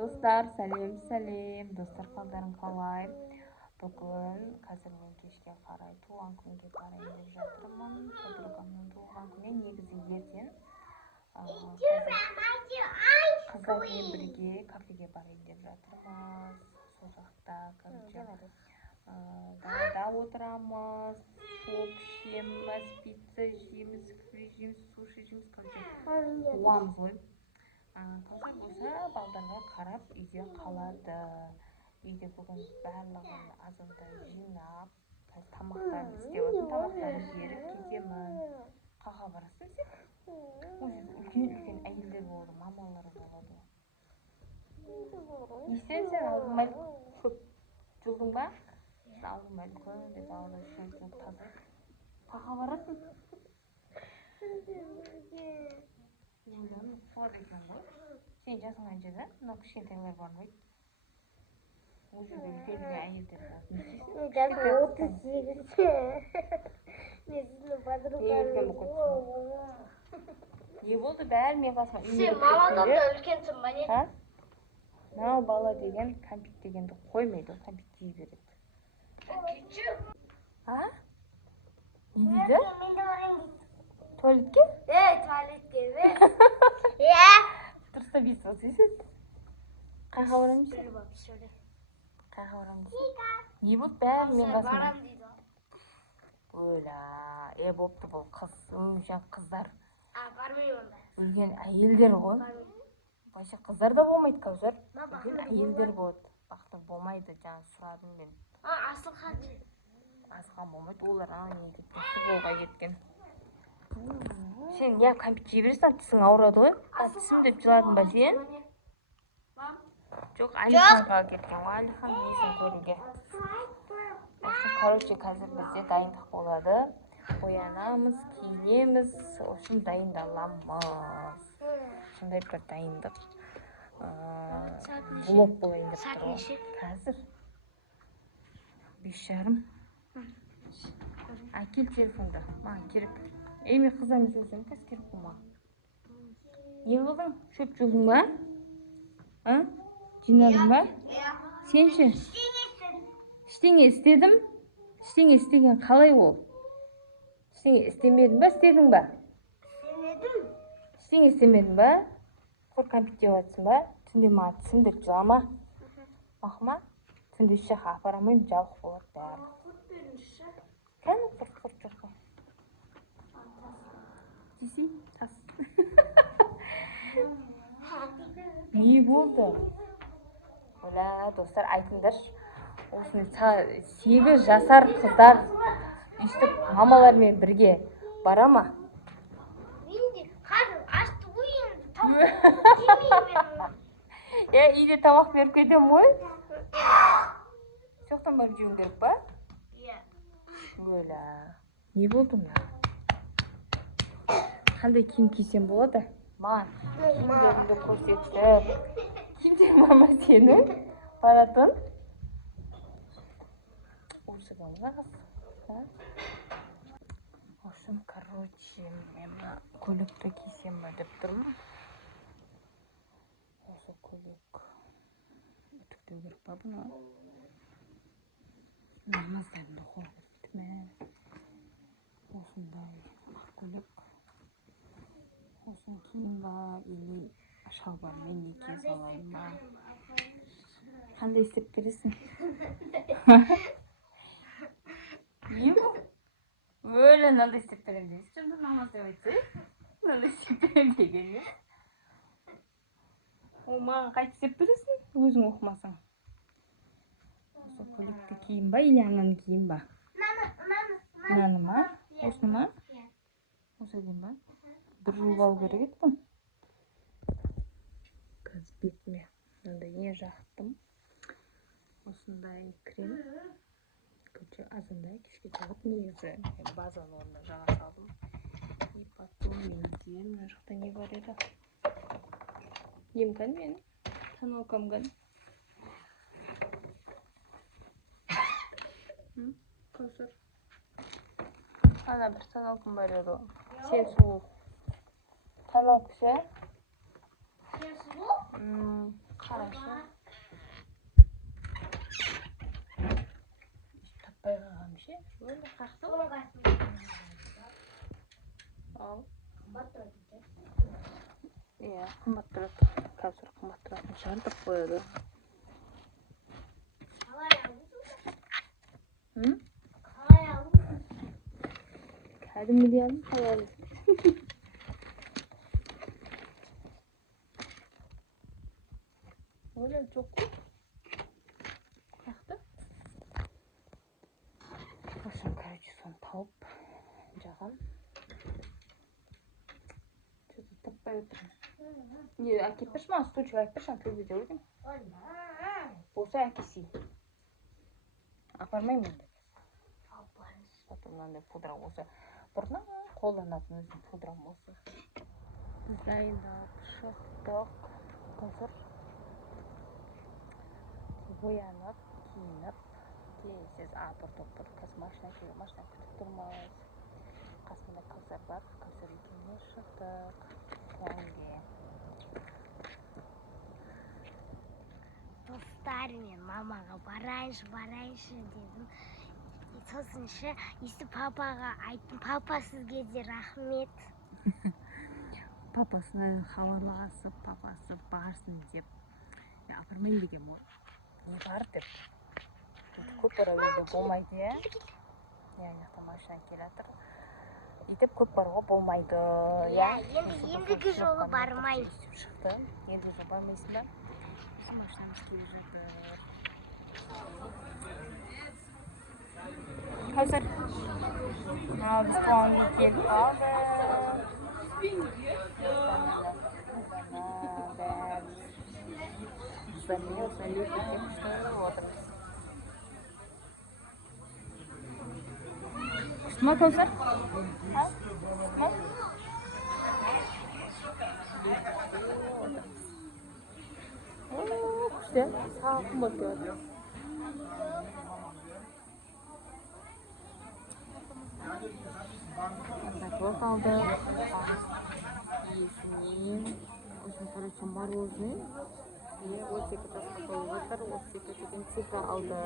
Достар, сәлем. Достар, қалдарың қалай? Бүгін қазір мен кешке қарай туған күнге барайын деп жатырмын. Подругамның туған күні негізі ертең. Қыздармен бірге кафеге барайын деп жатырмыз. Сол жақта, далада отырамыз, сок ішеміз, пицца жейміз, фри жейміз, суши жейміз, қуамыз ғой. Қалай болса, балдарға қарап үйде қалады. Үйде бүгін барлығын азындай жинап, тамақтарын істеп отырмын, тамақтарын жіберіп кетемін. Қаға барасың сен? Үлкен әйелдер болады, мамалар болады. Естен сен алдыңмай көп жылдың ба? Алдыңмай үлкен деп ауырды үшін таза. Қаға барасың? Болады екен ғой. Сен жасың қанша да? Мынау кішкентайлар бармайды. Ол жерде үлкен әйелдер болады. Мен 38. Мен сіздің подругаңыз. Не болды? Бәрі мен қасыма. Сен мамадан да үлкенсің ба не? Мынау бала деген кәмпит дегенді қоймайды, кәмпит жей береді. Küçük. Не дейді? Туалетке? Tuvalet gibi. Дұрыста бес болсайсыз. Қайға барамыз? Şöyle. Қайға барамыз? Не болды? Бәрі мен қасыма. Baram дейді. Өлә, болыпты бұл қыз, өңшен қыздар. Бармаймын онда. Өлген әйелдер ғой. Баша қыздар да болмайды, Кәусар. Өлген әйелдер болады. Бақтық болмайды, жаңа сұрадым мен. Асылхан. Асылхан болмайды, олар неге футболға кеткен. Сен не кәмпит жей бересің, тісің ауырады ғой? Тісім деп жыладың ба сен? Жоқ, Алиханға кеткен ғой, Алихан несін көруге. Короче, қазір бізде дайындық болады. Оянамыз, киінеміз, осын дайындаламыз. Сондай бір дайындық. Блог болайын деп тұрмын. Қазір 5:30. Әкел телефонды. Маған керек. Мен қыздармен сөйлесем, қазір керек болма. Не қылдың? Шөп жұлдың ба? Жинадың ба? Сен ше? Ештеңе істедім. Ештеңе істеген қалай ол? Ештеңе істемедің ба? Істедің ба? Істемедім. Ештеңе істемедің ба? Құр кәмпит жеп жатсың ба? Түнде маған тісім деп жылама. Мақыма? Түнде еш жаққа апарамайым, жабық болады бәрі. Құрт беріңізші. Кәні құрт жоқ қой. Десей, тас. Не болды? Оля, достар, айтыңдар. Осыны 8 жасар қыздар үстіп мамалармен бірге бара ма? Мен де қазір ашты ғой енді. Үйде тамақ беріп кетем ғой? Соқтан барып жеуің керек па? Оля, не болды мына? Қандай киім кисем болады? Маған киімдеріңді көрсетіп. Киімдер мама сенің? Баратын? Осы болмағыз. Осым, короче, мен көлікті кисем ба деп тұрмын. Осы көлік. Үтіктеу керек па бұны? Намаздарын оқу керек ме? Осындай ақ көлік. Осын киім ба, или шалбармен неке салайын ба? Қандай істеп бересің? Не бұл? Өлі мынандай істеп берем дейсіз. Жұрды намаз деп айтсай. Мынандай істеп берем деген не? Ол маған қайт істеп бересің? Өзің оқымасаң. Осы көлікті киім ба, или ананы киім ба? Мынаны ма? Осыны ма? Осы дейін ба? Бір жыл алу керек еді бұл. Қазір бетіме мынандай не жақтым. Осындай крем. Көте азындай кешке жағып негізі базаны орнына жаға салдым. И потом мен іздеймін, мына жақта не бар еді? Нем кән мен? Тоналкам кән? Көсір. Ана бір тоналкам бар еді. Сен сұлу. Тоналка ше? Сен сұлу? Qarashi. Tapay qalganmish. Böyle qaqdi. Al. Iya, qimmat turadi. Kavsar qimmat turadi. Shantib qo'yadi. Kadimgi deyapmi? Xayol. O'ylab çok. Qaqdi. Qasam короче son tavib jag'am. Что-то tapay o'tiraman. Ye, aka pishman, stulchiga pishman, ko'zga o'ydim. Bo'lsa akisi. Aparmayman deb. Sotilgan deb pudra bo'lsa, burna qo'llanатын o'zim pudram bo'lsa. Zaynab, shohdoq, hozir bo'yanib, kiyinib, kiyinsiz apur topur qiz mashina kutib turmiz. Qasmida Kavsar bor, Kavsarga kiyinish shohdoq. Yangi. Dostlarım mamaga barayınşı dedim. So'sinishi isi papaga aytdim, papa sizga de rahmet. Papasini havolasib, papasi barsin deb. Ya aparmang degan bu. Ne bar deb. Ko'p baraverga bo'lmaydi ya. Yoqda mashina keladir. Yetib ko'p borga bo'lmaydi. Ya, endigi yo'li bormaymiz. Chiqdi. Endi yo'li bormaysizlar. Shu mashinamiz keladir. Kavsar. Navbatga kelib qoldi. Kutma Kavsar? Ha? Kutma? Kutma. Salqin bo'lyapti. Такой kaldı. Есть. Очень хорошо мороженое. И вот эти такой ватер, вот эти цифра алды.